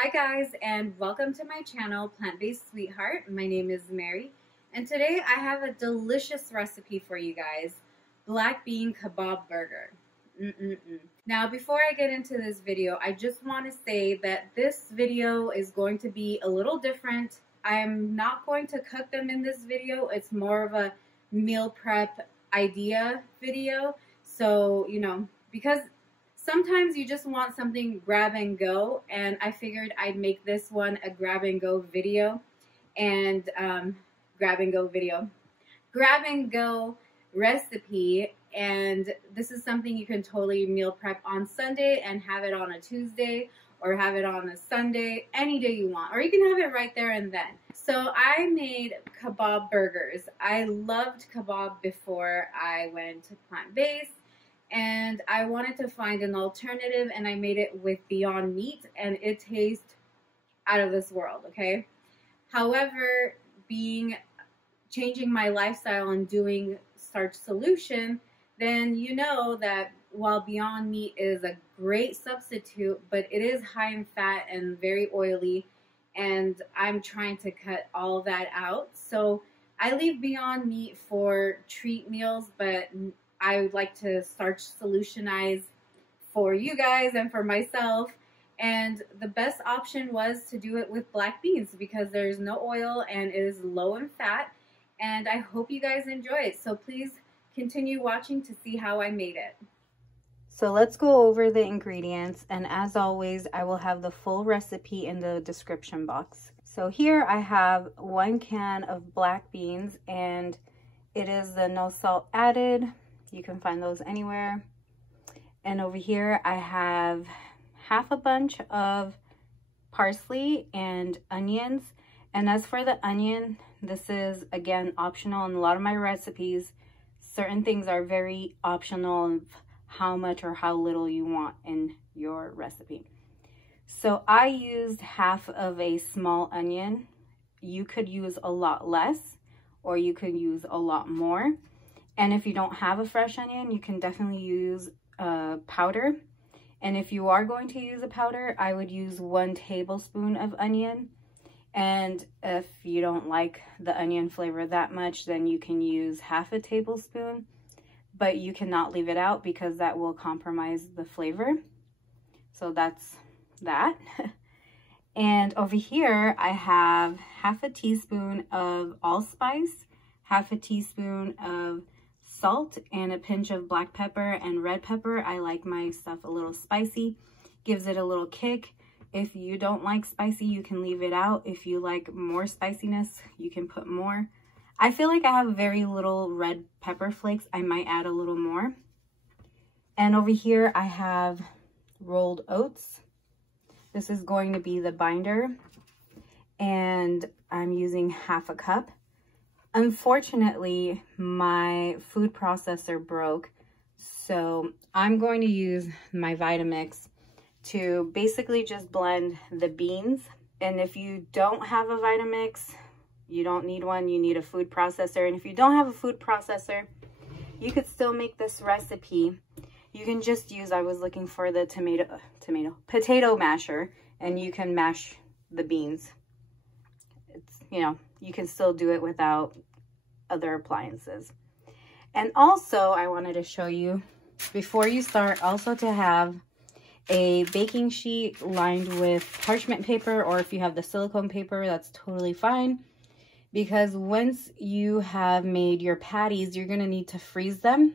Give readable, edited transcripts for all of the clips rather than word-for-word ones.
Hi guys, and welcome to my channel, Plant-Based Sweetheart. My name is Mary, and today I have a delicious recipe for you guys, black bean kebab burger. Now, before I get into this video, I just want to say that this video is going to be a little different. I'm not going to cook them in this video. It's more of a meal prep idea video. So, because sometimes you just want something grab and go, and I figured I'd make this one a grab and go video, and grab and go recipe. And this is something you can totally meal prep on Sunday and have it on a Tuesday, or have it on a Sunday, any day you want, or you can have it right there and then. So I made kebab burgers. I loved kebab before I went to plant-based, and I wanted to find an alternative, and I made it with Beyond Meat, and it tastes out of this world, okay? However, changing my lifestyle and doing Starch solution, then you know that while Beyond Meat is a great substitute, but it is high in fat and very oily, and I'm trying to cut all that out. So I leave Beyond Meat for treat meals, but I would like to Starch solutionize for you guys and for myself. And the best option was to do it with black beans because there's no oil and it is low in fat. And I hope you guys enjoy it. So please continue watching to see how I made it. So let's go over the ingredients, and as always, I will have the full recipe in the description box. So here I have 1 can of black beans, and it is the no salt added. You can find those anywhere. And over here I have half a bunch of parsley and onions. And as for the onion, this is again optional in a lot of my recipes. Certain things are very optional of how much or how little you want in your recipe. So I used half of a small onion. You could use a lot less, or you could use a lot more. And if you don't have a fresh onion, you can definitely use powder. And if you are going to use a powder, I would use 1 tablespoon of onion. And if you don't like the onion flavor that much, then you can use half a tablespoon. But you cannot leave it out because that will compromise the flavor. So that's that. And over here, I have half a teaspoon of allspice, half a teaspoon of salt, and a pinch of black pepper and red pepper. I like my stuff a little spicy, gives it a little kick. If you don't like spicy, you can leave it out. If you like more spiciness, you can put more. I feel like I have very little red pepper flakes. I might add a little more. And over here I have rolled oats. This is going to be the binder, and I'm using half a cup. Unfortunately, my food processor broke, so I'm going to use my Vitamix to basically just blend the beans. And if you don't have a Vitamix, you don't need one, you need a food processor. And if you don't have a food processor, you could still make this recipe. You can just use, I was looking for the potato masher, and you can mash the beans. It's, you can still do it without other appliances. And also, I wanted to show you, before you start, also to have a baking sheet lined with parchment paper, or if you have the silicone paper, that's totally fine. Because once you have made your patties, you're going to need to freeze them.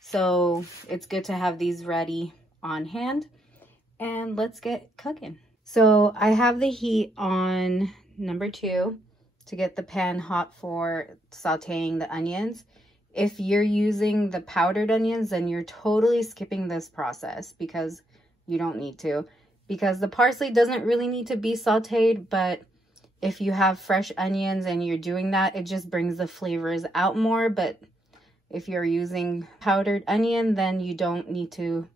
So it's good to have these ready on hand. And let's get cooking. So I have the heat on number 2 to get the pan hot for sauteing the onions. If you're using the powdered onions, then you're totally skipping this process because you don't need to. Because the parsley doesn't really need to be sauteed, but if you have fresh onions and you're doing that, it just brings the flavors out more. But if you're using powdered onion, then you don't need to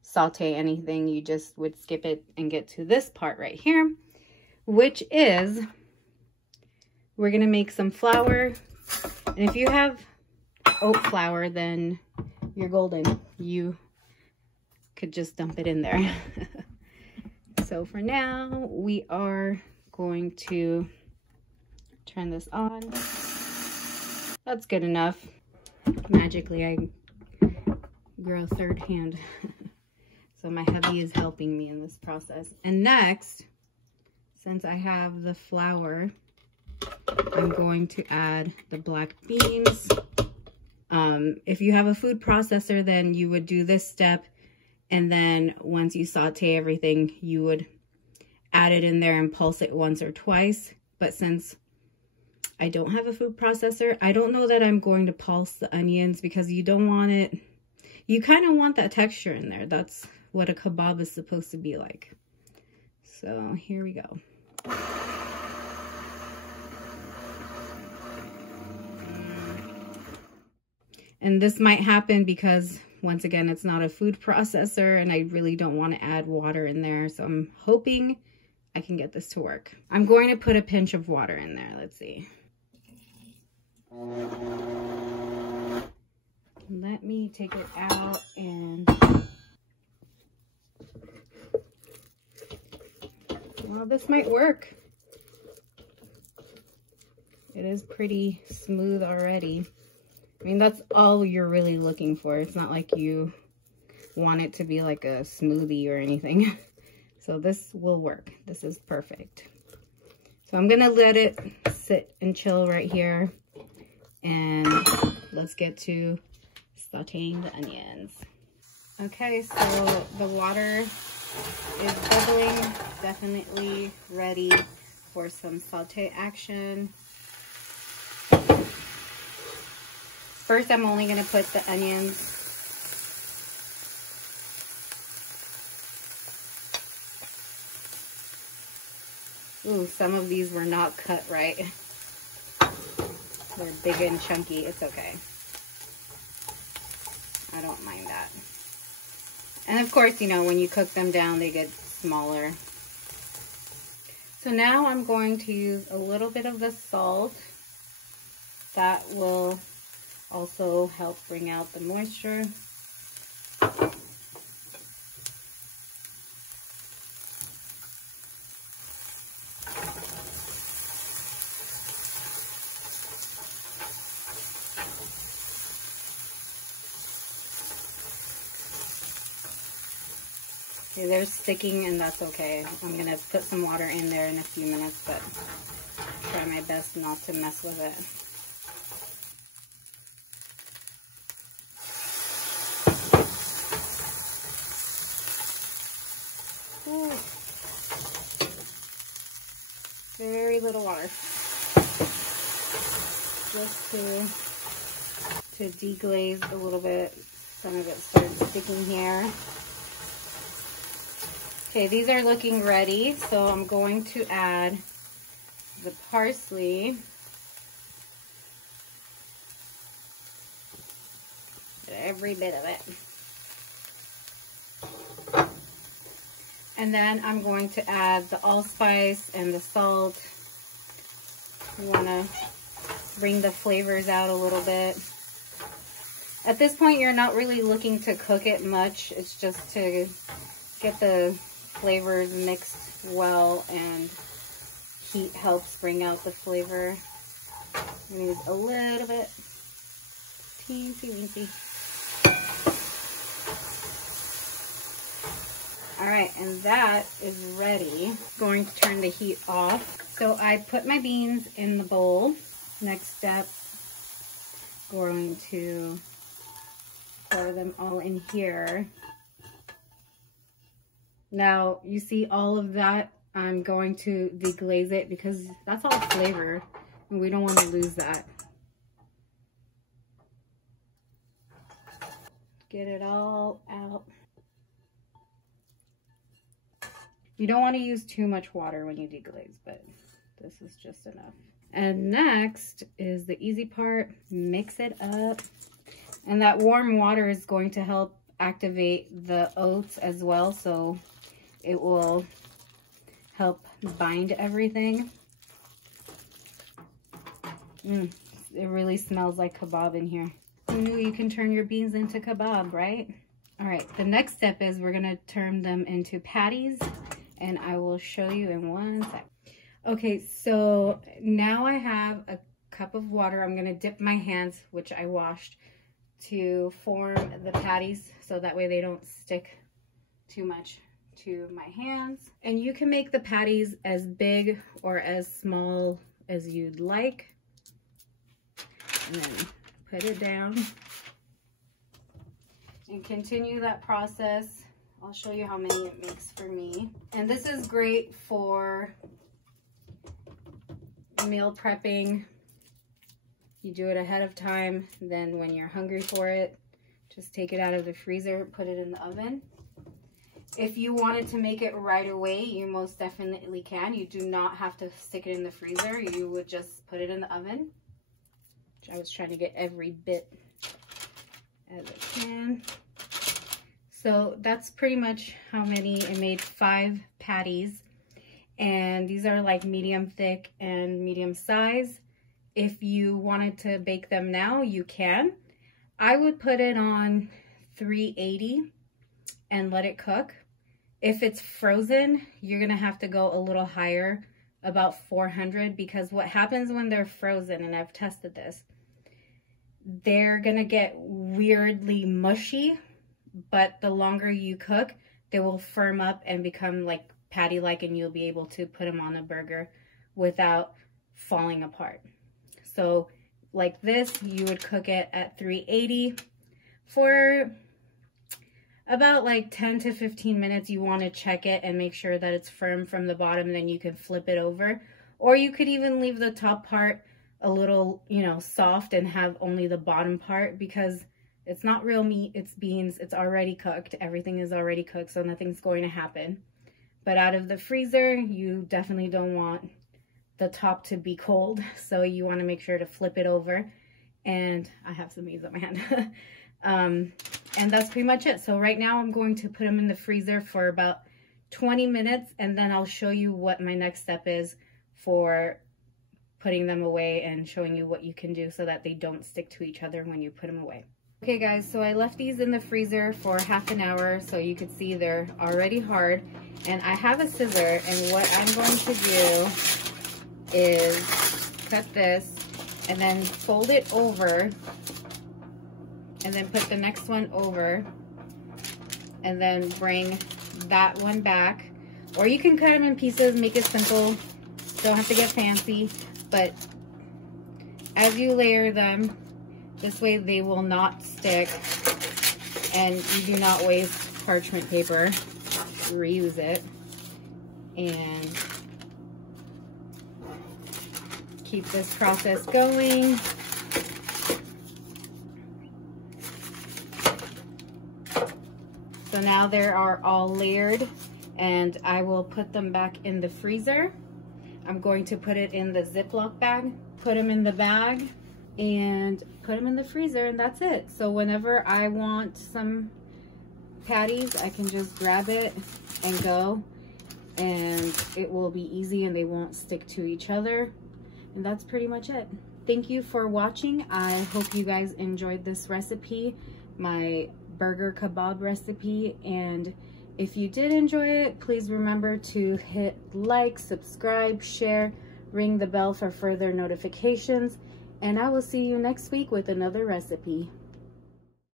saute anything. You just would skip it and get to this part right here, which is, we're going to make some flour. And if you have oat flour, then you're golden. You could just dump it in there. So So for now, we are going to turn this on. That's good enough. Magically, I grow third hand. So my hubby is helping me in this process. And next, since I have the flour, I'm going to add the black beans. If you have a food processor, then you would do this step. And then once you saute everything, you would add it in there and pulse it once or twice. But since I don't have a food processor, I don't know that I'm going to pulse the onions because you don't want it. You kind of want that texture in there. That's what a kebab is supposed to be like. So here we go. And this might happen because, once again, it's not a food processor and I really don't want to add water in there. So I'm hoping I can get this to work. I'm going to put a pinch of water in there. Let's see. Let me take it out and... Well, this might work. It is pretty smooth already. I mean, that's all you're really looking for. It's not like you want it to be like a smoothie or anything. So this will work. This is perfect. So I'm gonna let it sit and chill right here. And let's get to sauteing the onions. Okay, so the water is bubbling. Definitely ready for some saute action. First, I'm only going to put the onions. Ooh, some of these were not cut right. They're big and chunky. It's okay. I don't mind that. And of course, you know, when you cook them down, they get smaller. So now I'm going to use a little bit of the salt. That will also help bring out the moisture. Okay, they're sticking and that's okay. I'm gonna put some water in there in a few minutes, but try my best not to mess with it. Ooh. Very little water. Just to deglaze a little bit. Some of it starts sticking here. Okay, these are looking ready, so I'm going to add the parsley. Every bit of it. And then I'm going to add the allspice and the salt. You want to bring the flavors out a little bit. At this point, you're not really looking to cook it much. It's just to get the flavors mixed well, and heat helps bring out the flavor. I'm gonna use a little bit, teensy weensy. All right, and that is ready. Going to turn the heat off. So I put my beans in the bowl. Next step, going to pour them all in here. Now, you see all of that, I'm going to deglaze it because that's all flavor and we don't want to lose that. Get it all out. You don't want to use too much water when you deglaze, but this is just enough. And next is the easy part, mix it up. And that warm water is going to help activate the oats as well, so it will help bind everything. It really smells like kebab in here. Who knew you can turn your beans into kebab, right? All right, the next step is we're gonna turn them into patties. and I will show you in 1 sec. Okay, so now I have a cup of water. I'm gonna dip my hands, which I washed, to form the patties so that way they don't stick too much to my hands. And you can make the patties as big or as small as you'd like. And then put it down and continue that process. I'll show you how many it makes for me. And this is great for meal prepping. You do it ahead of time, then when you're hungry for it, just take it out of the freezer, put it in the oven. If you wanted to make it right away, you most definitely can. You do not have to stick it in the freezer. You would just put it in the oven. I was trying to get every bit as I can. So that's pretty much how many. I made 5 patties, and these are like medium thick and medium size. If you wanted to bake them now, you can. I would put it on 380 and let it cook. If it's frozen, you're gonna have to go a little higher, about 400, because what happens when they're frozen, and I've tested this, they're gonna get weirdly mushy, but the longer you cook, they will firm up and become like patty-like, and you'll be able to put them on a burger without falling apart. So like this, you would cook it at 380 for about like 10 to 15 minutes. You want to check it and make sure that it's firm from the bottom, then you can flip it over. Or you could even leave the top part a little, you know, soft and have only the bottom part, because it's not real meat, it's beans, it's already cooked. Everything is already cooked, so nothing's going to happen. But out of the freezer, you definitely don't want the top to be cold, so you want to make sure to flip it over. And I have some beans on my hand. And that's pretty much it. So right now I'm going to put them in the freezer for about 20 minutes, and then I'll show you what my next step is for putting them away and showing you what you can do so that they don't stick to each other when you put them away. Okay guys, so I left these in the freezer for half an hour, so you could see they're already hard. And I have a scissor, and what I'm going to do is cut this and then fold it over, and then put the next one over, and then bring that one back. Or you can cut them in pieces, make it simple, don't have to get fancy. But as you layer them, this way they will not stick, and you do not waste parchment paper. Reuse it and keep this process going. So now they are all layered, and I will put them back in the freezer. I'm going to put it in the Ziploc bag, put them in the bag, and put them in the freezer, and that's it. So whenever I want some patties, I can just grab it and go, and it will be easy and they won't stick to each other. And that's pretty much it. Thank you for watching. I hope you guys enjoyed this recipe, my burger kebab recipe. And if you did enjoy it, please remember to hit like, subscribe, share, ring the bell for further notifications. And I will see you next week with another recipe.